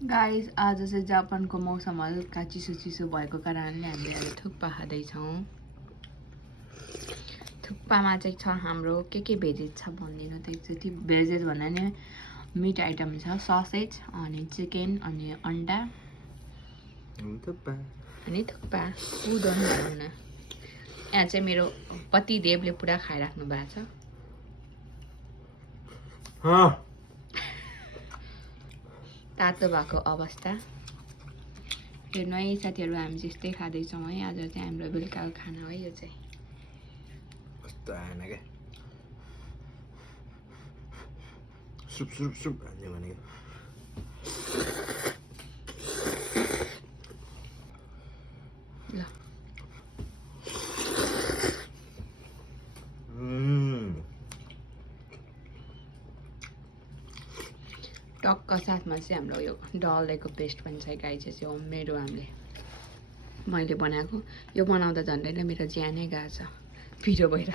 Guys आज चाहिँ जापानको मौसम हल्का चिसो चिसो भएको कारणले हामीले अहिले थुक्पा खाँदैछौँ। थुक्पामा चाहिँ छ हाम्रो के भेजेज छ भनिदिनु त एकचोटि। भेजेज भन्दा नि मिट आइटम छ, ससेज अनि चिकन अनि अन्डा अनि थुक्पा उदन भनौँ न। यहाँ चाहिँ मेरो पतिदेवले पुरा खाइराख्नु भएको छ। तातो भएको अवस्था। हेर्नु है साथीहरू, हामी त्यस्तै खाँदैछौँ है। आज चाहिँ हाम्रो बेलुकाको खाना हो यो चाहिँ। कस्तो आएन क्या, सुप सुप सुप हान्ने भनेको। ल टक्क साथमा चाहिँ हाम्रो यो डल्लेको पेस्ट पनि छ गाई। चाहिँ होममेड हो, मैले बनाएको। यो बनाउँदा झन्डै नै मेरो ज्यानै गएको छ पिरो भएर।